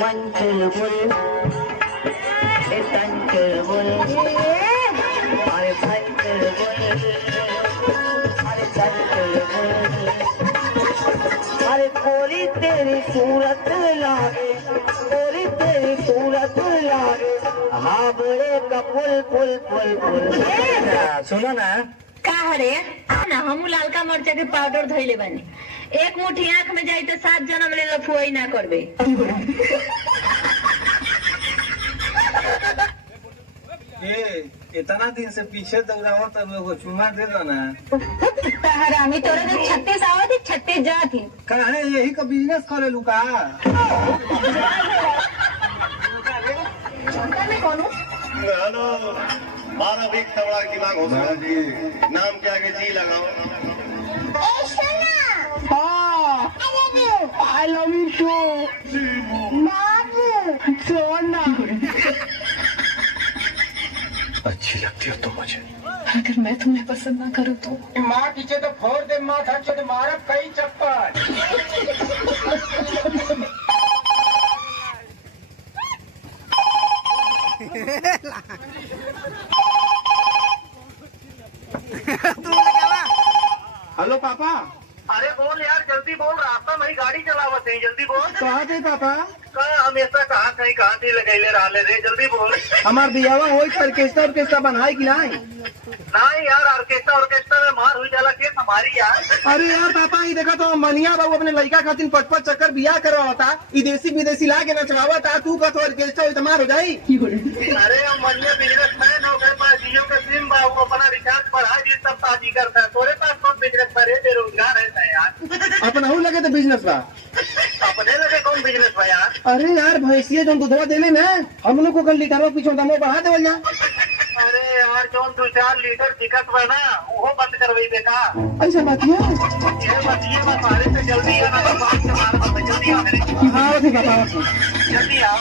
मंचुल bull चंचल bull अरे मंचुल bull अरे चंचल bull अरे थोड़ी तेरी सूरत लागे थोड़ी तेरी सूरत लागे हाँ बड़े का पुल पुल पुल पुल। सुनो ना का हरे ना हम लालका मरचा के पाउडर धइले बानी एक मुट्ठी आंख में जाई तो 7 जन्म ले लफुआई ना करबे। इतना दिन से पीछे दौड़ाओ तब लोग चुमा दे दो ना। हरामी तोरे तो 36 आवत 36 जात ही कहे यही का बिजनेस करे लुका। हेलो 12 वीक तबड़ा दिमाग हो गया जी। नाम के आगे जी लगाओ। I love you too. सोना अच्छी लगती हो तुम मुझे। अगर मैं तुम्हें पसंद ना करूँ तो माँ पीछे तो फोड़ दे माँ खर्चे तो मारा कई चप्पल। हेलो पापा। अरे बोल यार जल्दी बोल रास्ता में ही गाड़ी चलावत है जल्दी बोल। कहाँ थे पापा? हमेशा कहाँ थी लगैले रहा रे जल्दी बोल। हमार बियावा हो ऑर्केस्ट्रा बनाए कि नहीं? नहीं यार ऑर्केस्ट्रा में मार हुई जाला केस हमारी यार। अरे यार पापा ये देखा तो मनिया बाबू अपने लड़का खातिर 5-5 चक्कर बियाह करवाता देसी विदेशी ला के नचवाता तू का तो ऑर्केस्ट्रा इतमार हो जाई। अरे हम मनिया बिजनेस मैन हो गए पास जियो का सिम बाबू अपना रिचार्ज बढ़ा दी तब शादी करता है। तोरे पास कौन बिजनेस पर है बेरोजगार है यार। अपना हूँ लगे तो बिजनेस बा अपने लगे कौन बिजनेस बा यार। अरे यार भैंसिया जो दूधवा देले ना हम लोग को कल लीटर पीछे दमो बढ़ा देवल जा। अरे यार जो 2-4 लीटर दिक्कत बा ना वो बंद करवाई देखा। ऐसा बात है ये बस सारे से जल्दी आना तो बात से मार जल्दी आओ हाँ पापा जल्दी आओ।